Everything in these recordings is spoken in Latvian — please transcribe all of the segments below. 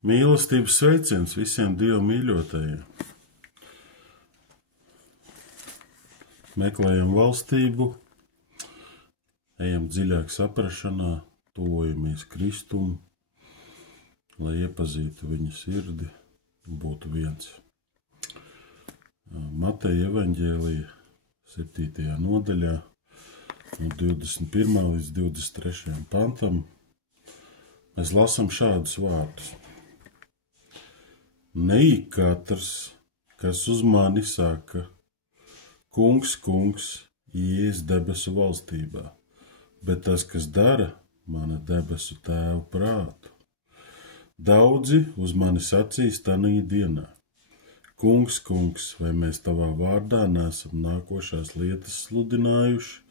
Mīlestības sveiciens visiem Dieva mīļotajiem. Meklējam valstību, ejam dziļāk saprašanā, tuvojamies Kristum, lai iepazītu viņa sirdi un būtu viens. Mateja evaņģēlija 7. nodaļā, no 21. līdz 23. pantam, mēs lasam šādus vārdus. Neik katrs, kas uz mani saka, kungs, kungs, ies debesu valstībā, bet tas, kas dara mana debesu tēva prātu. Daudzi uz mani sacīs tanī dienā. Kungs, kungs, vai mēs tavā vārdā neesam nākošās lietas sludinājuši?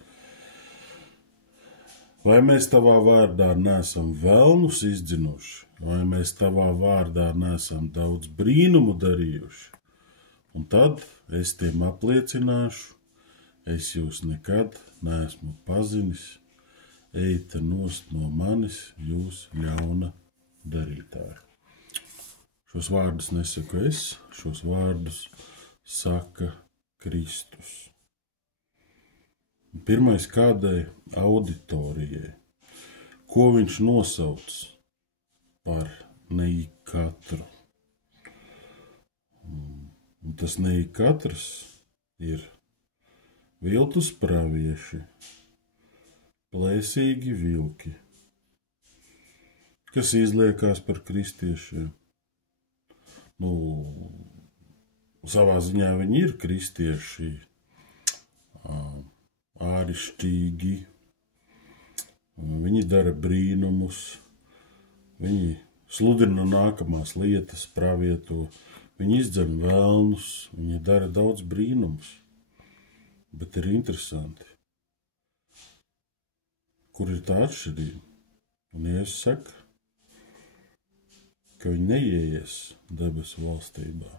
Vai mēs tavā vārdā neesam velnus izdzinuši? Vai mēs tavā vārdā neesam daudz brīnumu darījuši? Un tad es tiem apliecināšu, es jūs nekad neesmu pazinis, eita nost no manis, jūs ļauna darītāji. Šos vārdus nesaku es, šos vārdus saka Kristus. Pirmais kādai auditorijai, ko viņš nosauc par neik katru. Un tas neik katrs ir viltus pravieši, plēsīgi vilki, kas izliekās par kristiešiem. Savā ziņā viņi ir kristieši, ārišķīgi, viņi dara brīnumus, viņi sludina nākamās lietas, pravieto, viņi izdzen velnus, viņi dara daudz brīnumus, bet ir interesanti, kur ir tā atšķirība. Un Jēzus saka, ka viņi neieies debesu valstībā.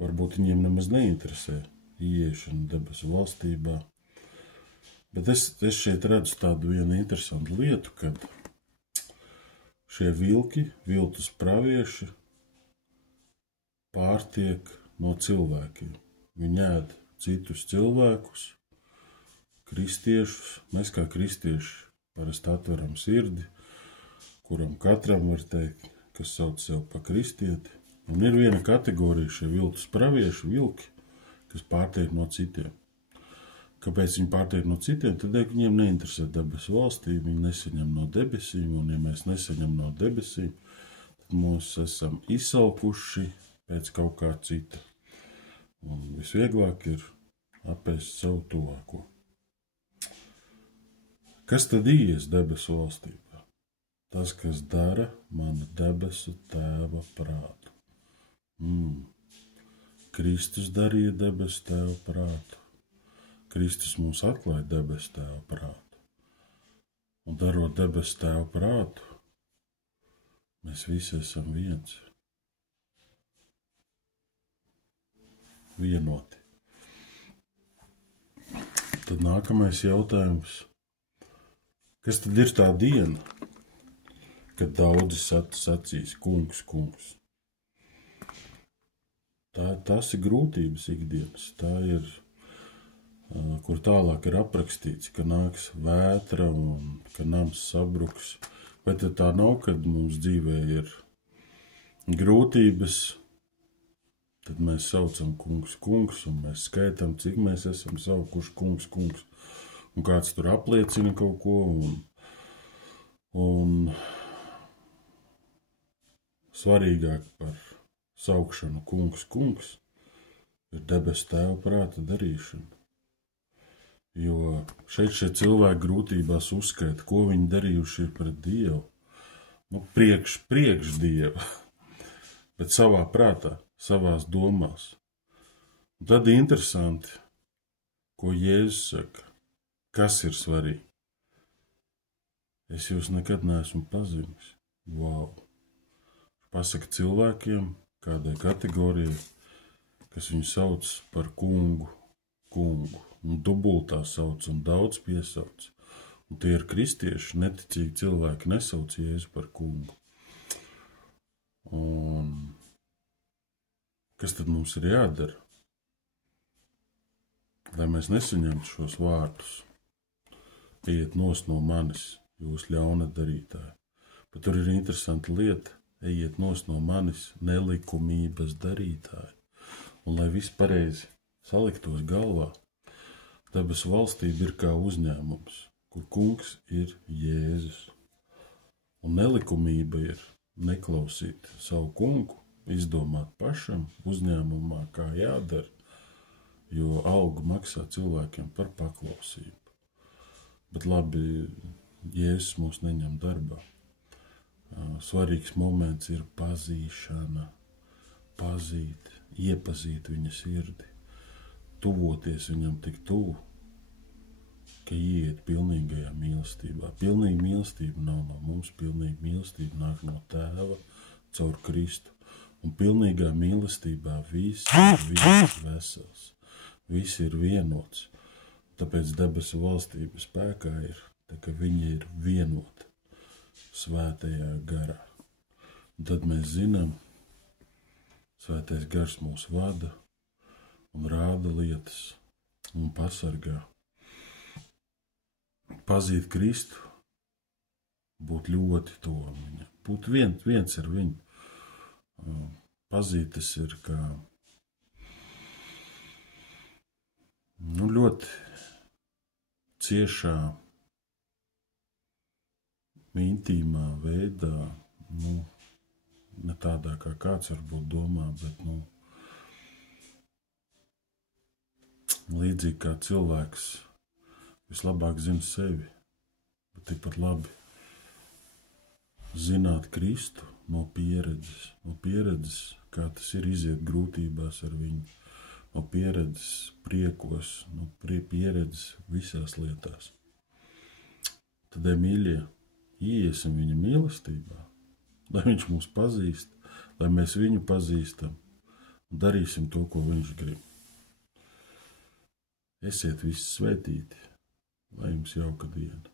Varbūt viņiem nemaz neinteresē ieiešana debesu valstībā. Bet es šeit redzu tādu vienu interesantu lietu, kad šie vilki, viltus pravieši pārtiek no cilvēkiem. Viņi ēd citus cilvēkus, kristiešus. Mēs kā kristieši parasti atveram sirdi, kuram katram var teikt, kas sauc sev pa kristieti. Un ir viena kategorija šie viltus pravieši, vilki, kas pārtiek no citiem. Kāpēc viņi pārtiek no citiem? Tādēļ, ka viņiem neinteresē debesu valstība, viņi nesaņem no debesīm, un ja mēs nesaņem no debesīm, tad mūs esam izsalkuši pēc kaut kā cita. Un visvieglāk ir apēst savu tuvāko. Kas tad ies debesu valstībā? Tas, kas dara mana debesu tēva prātu. Kristus darīja debesu tēva prātu. Kristus mums atklāja debesu tēva prātu. Un darot debesu tēva prātu, mēs visi esam viens. Vienoti. Tad nākamais jautājums. Kas tad ir tā diena, kad daudzi sacīs kungs, kungs? Tās ir grūtības ikdienas. Tā ir, kur tālāk ir aprakstīts, ka nāks vētra un ka nams sabruks. Vai tad tā nav, kad mums dzīvē ir grūtības, tad mēs saucam kungs, kungs, un mēs skaitam, cik mēs esam saukuši kungs, kungs. Un kāds tur apliecina kaut ko, un svarīgāk par saukšanu kungs, kungs ir debesu tēva prāta darīšana. Jo šeit šie cilvēki grūtībās uzskaita, ko viņi darījuši ir pret Dievu. Priekš Dievu, bet savā prātā, savās domās. Un tad interesanti, ko Jēzus saka, kas ir svarīgi. Es jūs nekad neesmu pazinis. Wow! Pasaka cilvēkiem, kādai kategorijai, kas viņu sauc par kungu, kungu. Un dubultā sauc un daudz piesauc. Un tie ir kristieši, neticīgi cilvēki nesauc Jēzu par kungu. Un kas tad mums ir jādara? Lai mēs nesaņemtu šos vārdus, ejiet nos no manis, jūs ļaunadarītāji. Bet tur ir interesanta lieta, ejiet nos no manis, nelikumības darītāji. Un lai viss pareizi saliktos galvā, debesu valstība ir kā uzņēmums, kur kungs ir Jēzus. Un nelikumība ir neklausīt savu kungu, izdomāt pašam uzņēmumā, kā jādara, jo algu maksā cilvēkiem par paklausību. Bet labi, Jēzus mūs neņem darbā. Svarīgs moments ir pazīšana, pazīt, iepazīt viņa sirdi, tuvoties viņam tik tuvu, ka ieiet pilnīgajā mīlestībā. Pilnīga mīlestība nav no mums, pilnīga mīlestība nāk no Tēva caur Kristu. Un pilnīgā mīlestībā viss ir vesels, viss ir vienots. Tāpēc debesu valstība spēkā ir, tā ka viņa ir vienota svētajā garā. Un tad mēs zinām, svētais gars mūs vada un rāda lietas un pasargā. Pazīt Kristu, būt ļoti tuvam viņam, būt viens ar viņu. Pazīt tas ir kā ļoti ciešā, intīmā veidā, ne tādā, kā kāds varbūt domā, bet līdzīgi kā cilvēks vislabāk zina sevi, bet tikpat labi zināt Kristu no pieredzes, kā tas ir iziet grūtībās ar viņu, no pieredzes priekos, no pieredzes visās lietās. Tad, mīļie, iesim viņa mīlestībā, lai viņš mūs pazīst, lai mēs viņu pazīstam un darīsim to, ko viņš grib. Esiet visi svētīti, lai jums jauka diena.